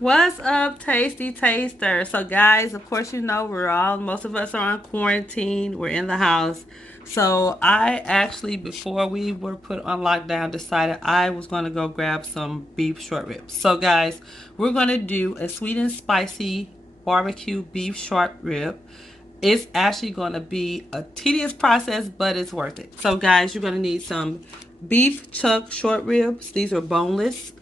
What's up, tasty taster? So, guys, of course, you know most of us are on quarantine. We're in the house. So, I actually, before we were put on lockdown, decided I was going to go grab some beef short ribs. So, guys, we're going to do a sweet and spicy barbecue beef short rib. It's actually going to be a tedious process, but it's worth it. So, guys, you're going to need some beef chuck short ribs. These are boneless.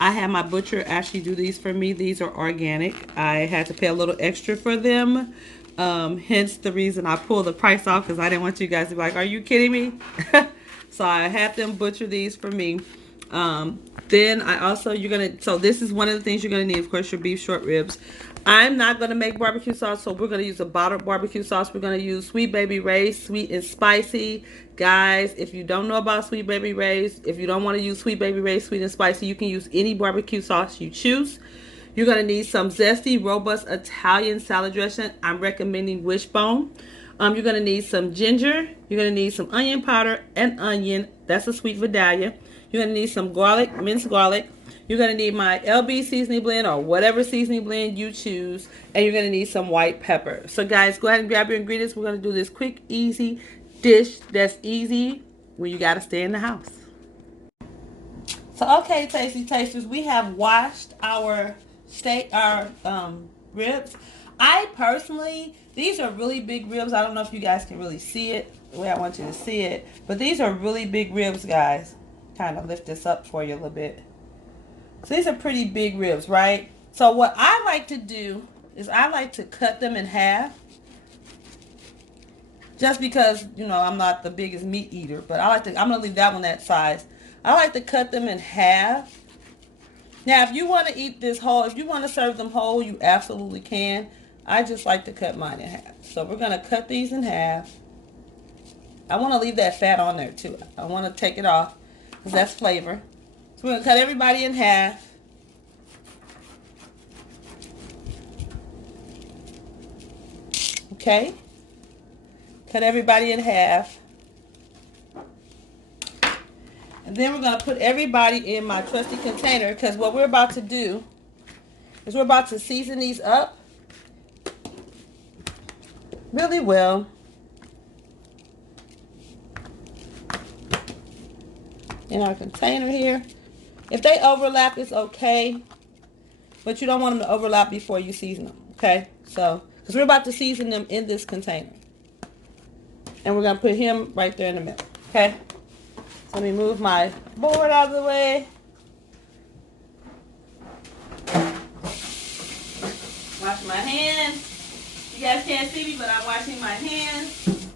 I had my butcher actually do these for me. These are organic. I had to pay a little extra for them. Hence the reason I pulled the price off, because I didn't want you guys to be like, are you kidding me? So I had them butcher these for me. Then I also, so this is one of the things you're gonna need, of course, your beef short ribs. I'm not gonna make barbecue sauce, so we're gonna use a bottled barbecue sauce. We're gonna use Sweet Baby Ray's, sweet and spicy. Guys, if you don't know about Sweet Baby Ray's, if you don't want to use Sweet Baby Ray's sweet and spicy, you can use any barbecue sauce you choose. You're gonna need some Zesty, robust Italian salad dressing. I'm recommending Wishbone. You're gonna need some ginger. You're gonna need some onion powder and onion. That's a sweet Vidalia. You're gonna need some garlic, minced garlic. You're gonna need my LB seasoning blend or whatever seasoning blend you choose, and you're gonna need some white pepper. So, guys, go ahead and grab your ingredients. We're gonna do this quick, easy dish that's easy when you gotta stay in the house. So, okay, tasty tasters, we have washed our ribs. I personally, these are really big ribs. I don't know if you guys can really see it the way I want you to see it, but these are really big ribs, guys. Kind of lift this up for you a little bit. So these are pretty big ribs, right? So what I like to do is I like to cut them in half. Just because, I'm not the biggest meat eater, but I'm going to leave that one that size. I like to cut them in half. Now, if you want to eat this whole, if you want to serve them whole, you absolutely can. I just like to cut mine in half. So we're going to cut these in half. I want to leave that fat on there too. I want to take it off because that's flavor. So we're going to cut everybody in half. Okay? Cut everybody in half. And then we're going to put everybody in my trusty container, because what we're about to do is we're about to season these up really well. In our container here. If they overlap, it's okay. But you don't want them to overlap before you season them. Okay? So, because we're about to season them in this container. And we're going to put him right there in the middle. Okay? So let me move my board out of the way. Wash my hands. You guys can't see me, but I'm washing my hands.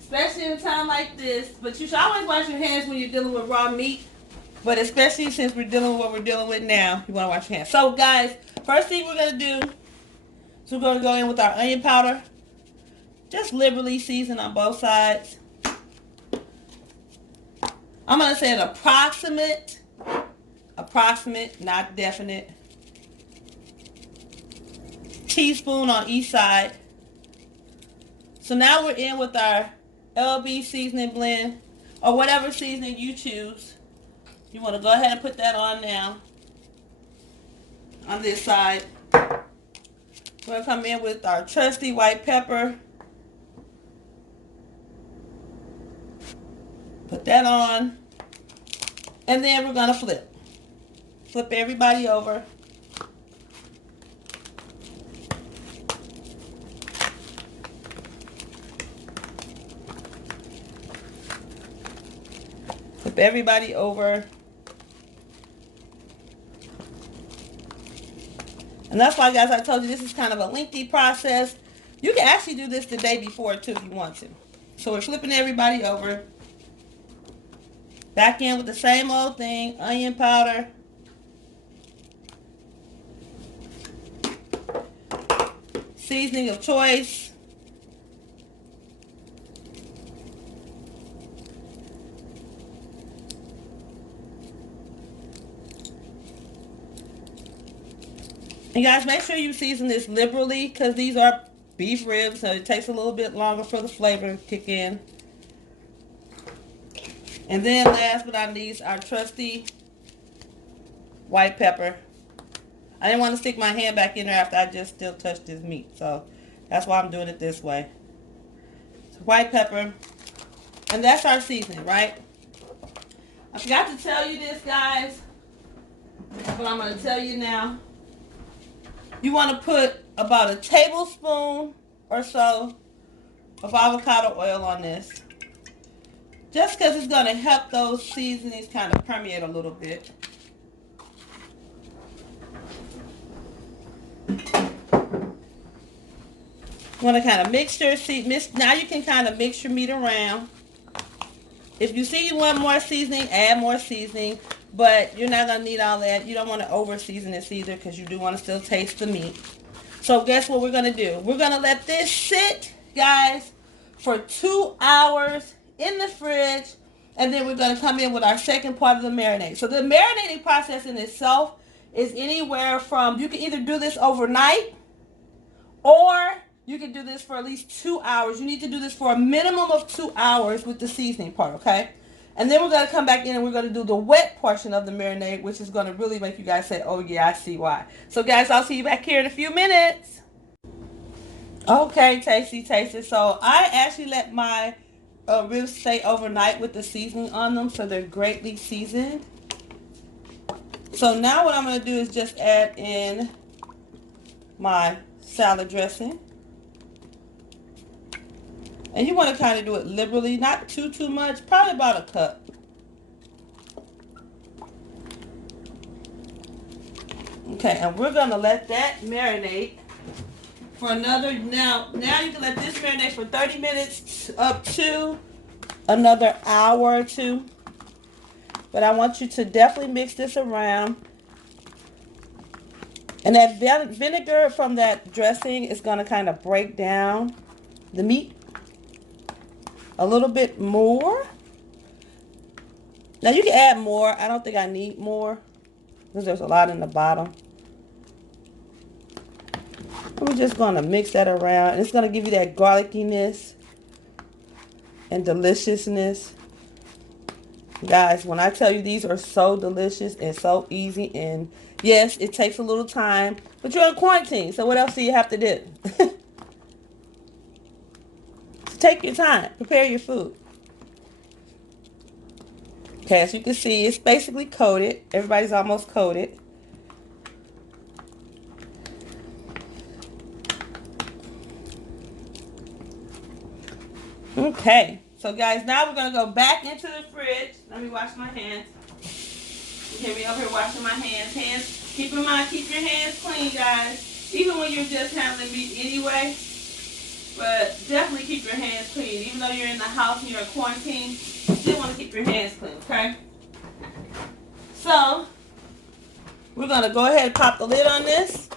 Especially in a time like this. But you should always wash your hands when you're dealing with raw meat. But especially since we're dealing with what we're dealing with now, you want to wash your hands. So, guys, first thing we're going to do is we're going to go in with our onion powder. Just liberally season on both sides. I'm going to say an approximate, not definite, teaspoon on each side. So now we're in with our LB seasoning blend, or whatever seasoning you choose. You want to go ahead and put that on now. On this side. We're going to come in with our trusty white pepper. Put that on. And then we're going to flip. Flip everybody over. Flip everybody over. And that's why, guys, I told you this is kind of a lengthy process. You can actually do this the day before, too, if you want to. So we're flipping everybody over. Back in with the same old thing. Onion powder. Seasoning of choice. And guys, make sure you season this liberally, because these are beef ribs, so it takes a little bit longer for the flavor to kick in. And then last but not least, our trusty white pepper. I didn't want to stick my hand back in there after I just still touched this meat. So that's why I'm doing it this way. So white pepper. And that's our seasoning, right? I forgot to tell you this, guys, but I'm going to tell you now. You want to put about a tablespoon or so of avocado oil on this. Just because it's going to help those seasonings kind of permeate a little bit. You want to kind of now you can kind of mix your meat around. If you see you want more seasoning, add more seasoning. But you're not going to need all that. You don't want to over season this either because you do want to still taste the meat. So guess what we're going to do? We're going to let this sit, guys, for 2 hours in the fridge. And then we're going to come in with our second part of the marinade. So the marinating process in itself is anywhere from, you can either do this overnight or you can do this for at least 2 hours. You need to do this for a minimum of 2 hours with the seasoning part, okay? And then we're going to come back in and we're going to do the wet portion of the marinade, which is going to really make you guys say, oh yeah, I see why. So guys, I'll see you back here in a few minutes. Okay, tasty tasters. So I actually let my ribs stay overnight with the seasoning on them, so they're greatly seasoned. So now what I'm going to do is just add in my salad dressing. And you want to kind of do it liberally, not too much, probably about a cup. Okay, and we're going to let that marinate for another, now you can let this marinate for 30 minutes up to another hour or two. But I want you to definitely mix this around. And that vinegar from that dressing is going to kind of break down the meat a little bit more. Now you can add more. I don't think I need more because there's a lot in the bottom. We're just going to mix that around. And it's going to give you that garlickiness and deliciousness. Guys, when I tell you these are so delicious and so easy, and yes, it takes a little time, but you're in quarantine, so what else do you have to do? Take your time. Prepare your food. Okay, as you can see, it's basically coated. Everybody's almost coated. Okay, so guys, now we're going to go back into the fridge. Let me wash my hands. You hear me over here washing my hands. Keep in mind, keep your hands clean, guys. Even when you're just handling meat anyway. But definitely keep your hands clean. Even though you're in the house and you're in quarantine, you still want to keep your hands clean, okay? So, we're going to go ahead and pop the lid on this.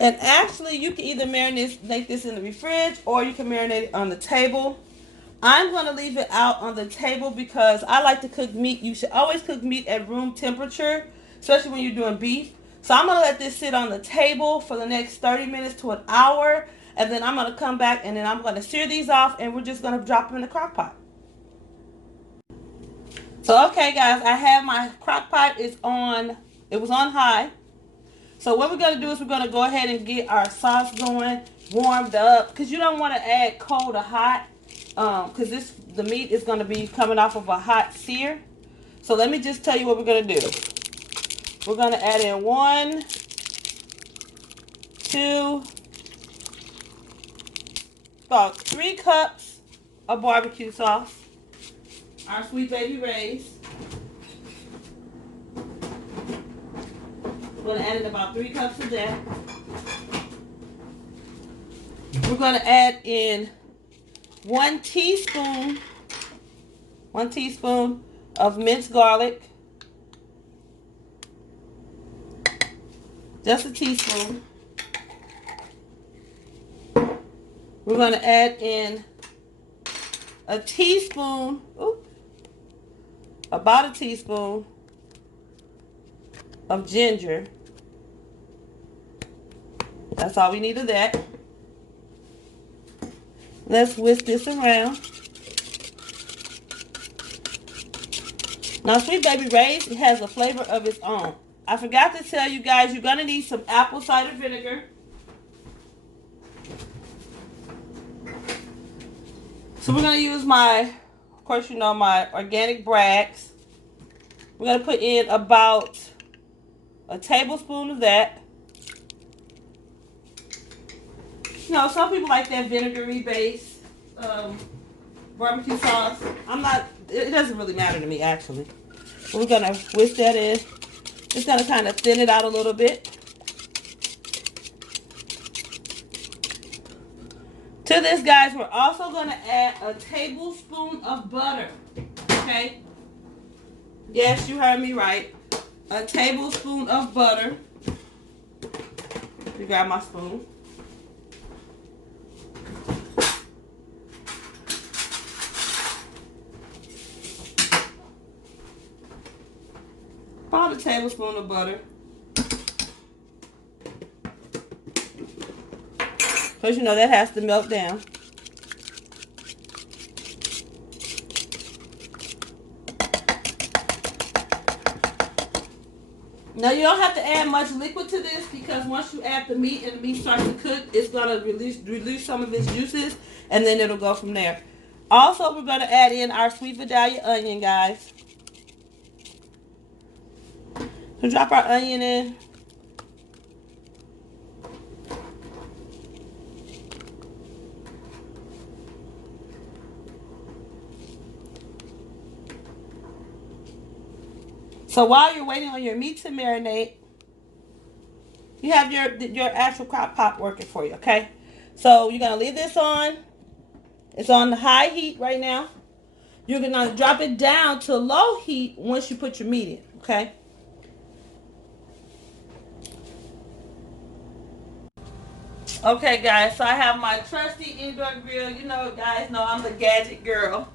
And actually, you can either marinate this in the fridge or you can marinate it on the table. I'm going to leave it out on the table because I like to cook meat. You should always cook meat at room temperature, especially when you're doing beef. So I'm going to let this sit on the table for the next 30 minutes to an hour. And then I'm going to come back and then I'm going to sear these off and we're just going to drop them in the crock pot. So, okay, guys, I have my crock pot. It was on high. So what we're going to do is we're going to go ahead and get our sauce going, warmed up. Because you don't want to add cold or hot. Because the meat is going to be coming off of a hot sear. So let me just tell you what we're going to do. We're going to add in 1, 2, about 3 cups of barbecue sauce. Our Sweet Baby Ray's. We're going to add in about 3 cups of that. We're going to add in 1 teaspoon of minced garlic. Just a teaspoon. We're going to add in a teaspoon, about a teaspoon of ginger. That's all we need of that. Let's whisk this around. Now, Sweet Baby Ray's has a flavor of its own. I forgot to tell you guys, you're going to need some apple cider vinegar. So we're going to use my, of course you know, my organic Braggs. We're going to put in about a tablespoon of that. You know, some people like that vinegary base barbecue sauce. It doesn't really matter to me actually. We're going to whisk that in. Just going to kind of thin it out a little bit. To this, guys, we're also going to add a tablespoon of butter. Okay? Yes, you heard me right. A tablespoon of butter. You grab my spoon. About a tablespoon of butter. Because you know that has to melt down. Now you don't have to add much liquid to this because once you add the meat and the meat starts to cook, it's going to release some of its juices and then it'll go from there. Also, we're going to add in our sweet Vidalia onion, guys. So drop our onion in. So while you're waiting on your meat to marinate, you have your actual crock pot working for you, okay? So you're going to leave this on. It's on the high heat right now. You're going to drop it down to low heat once you put your meat in, okay? Okay, guys, so I have my trusty indoor grill. You know, guys know I'm the gadget girl,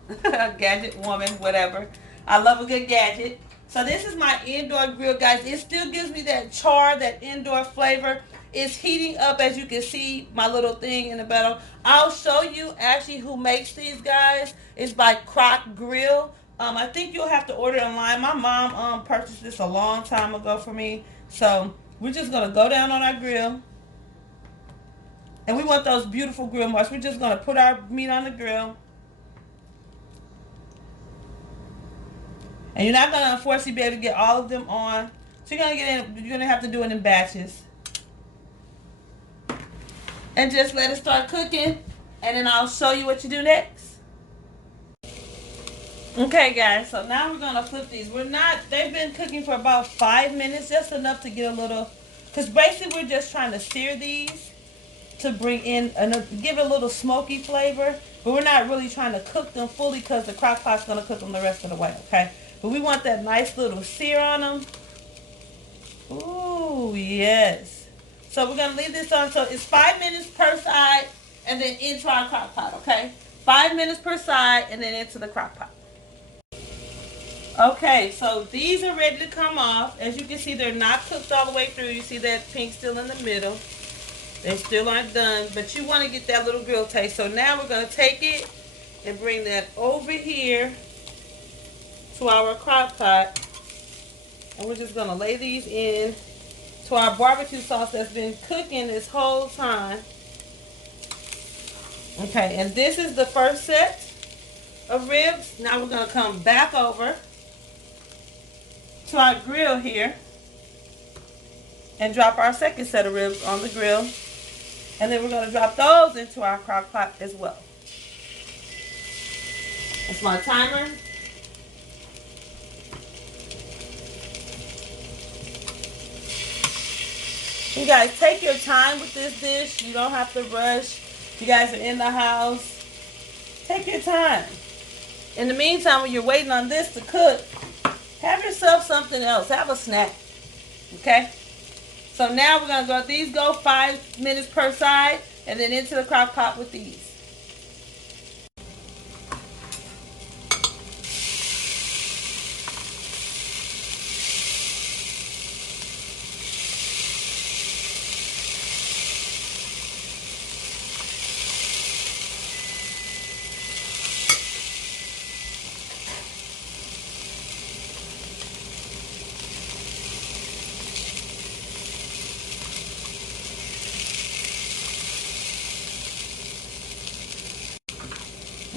gadget woman, whatever. I love a good gadget. So this is my indoor grill, guys. It still gives me that char, that indoor flavor. It's heating up, as you can see, my little thing in the bottom. I'll show you actually who makes these, guys. It's by Crock Grill. I think you'll have to order it online. My mom purchased this a long time ago for me. So we're just going to go down on our grill. And we want those beautiful grill marks. We're just going to put our meat on the grill. And you're not going to unfortunately be able to get all of them on. So you're going to have to do it in batches. And just let it start cooking. And then I'll show you what you do next. Okay, guys. So now we're going to flip these. They've been cooking for about 5 minutes. Just enough to get a little, because basically we're just trying to sear these to bring in, give it a little smoky flavor. But we're not really trying to cook them fully because the crock pot's going to cook them the rest of the way, okay? But we want that nice little sear on them. Ooh, yes. So we're going to leave this on. So it's 5 minutes per side and then into our crock pot, okay? 5 minutes per side and then into the crock pot. Okay, so these are ready to come off. As you can see, they're not cooked all the way through. You see that pink still in the middle. They still aren't done, but you want to get that little grill taste. So now we're going to take it and bring that over here to our crock pot. And we're just going to lay these in to our barbecue sauce that's been cooking this whole time. Okay, and this is the first set of ribs. Now we're going to come back over to our grill here and drop our second set of ribs on the grill. And then we're going to drop those into our crock pot as well. That's my timer. You guys, take your time with this dish. You don't have to rush. You guys are in the house. Take your time. In the meantime, when you're waiting on this to cook, have yourself something else. Have a snack. Okay? So now we're going to these go 5 minutes per side and then into the crock pot with these.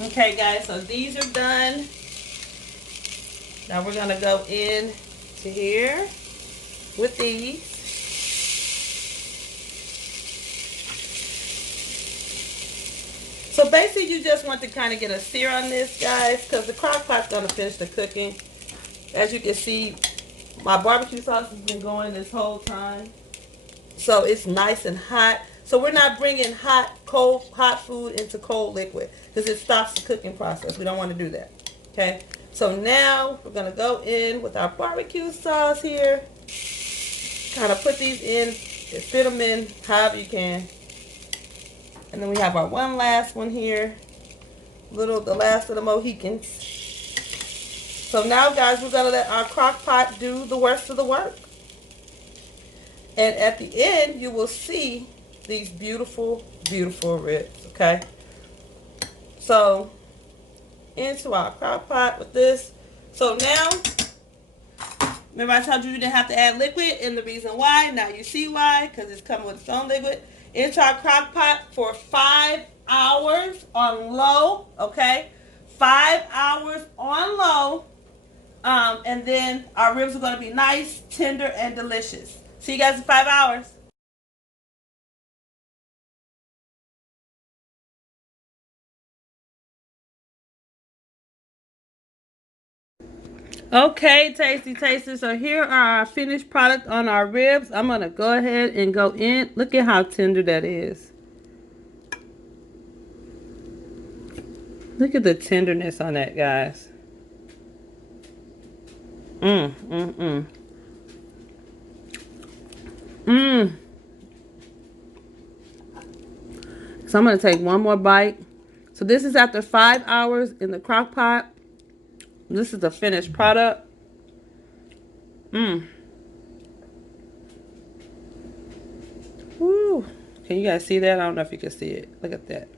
Okay, guys, so these are done. Now we're gonna go in to here with these. So basically you just want to kind of get a sear on this, guys, because the crock pot's gonna finish the cooking. As you can see, my barbecue sauce has been going this whole time. So it's nice and hot. So we're not bringing hot food into cold liquid because it stops the cooking process. We don't want to do that. Okay. So now we're going to go in with our barbecue sauce here. Kind of put these in and fit them in however you can. And then we have our one last one here. The last of the Mohicans. So now, guys, we're going to let our crock pot do the rest of the work. And at the end, you will see these beautiful, beautiful ribs, okay? So, into our crock pot with this. So now, remember I told you didn't have to add liquid, and the reason why, now you see why, because it's coming with its own liquid. Into our crock pot for 5 hours on low, okay? 5 hours on low. And then our ribs are going to be nice, tender, and delicious. See you guys in 5 hours. Okay, tasty tasters. So here are our finished product on our ribs. I'm going to go ahead and go in. Look at how tender that is. Look at the tenderness on that, guys. So I'm going to take one more bite. So this is after 5 hours in the crock pot. This is the finished product. Woo. Can you guys see that? I don't know if you can see it. Look at that.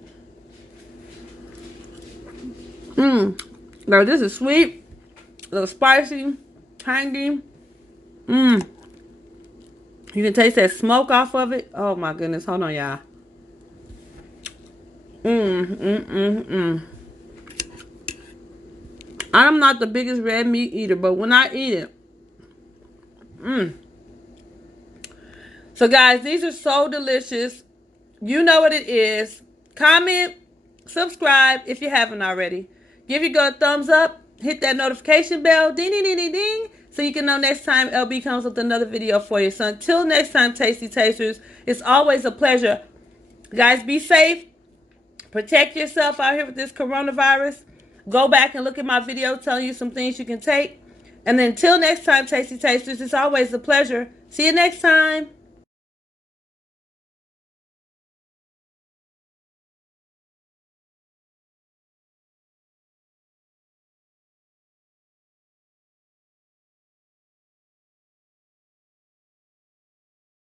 Now this is sweet, a little spicy, tangy. You can taste that smoke off of it. Oh my goodness. Hold on, y'all. I'm not the biggest red meat eater, but when I eat it, So guys, these are so delicious. You know what it is. Comment, subscribe if you haven't already. Give your girl a thumbs up. Hit that notification bell. Ding, ding, ding, ding, ding. So you can know next time LB comes with another video for you. So until next time, Tasty Tasters, it's always a pleasure. Guys, be safe. Protect yourself out here with this coronavirus. Go back and look at my video telling you some things you can take. And then until next time, Tasty Tasters, it's always a pleasure. See you next time.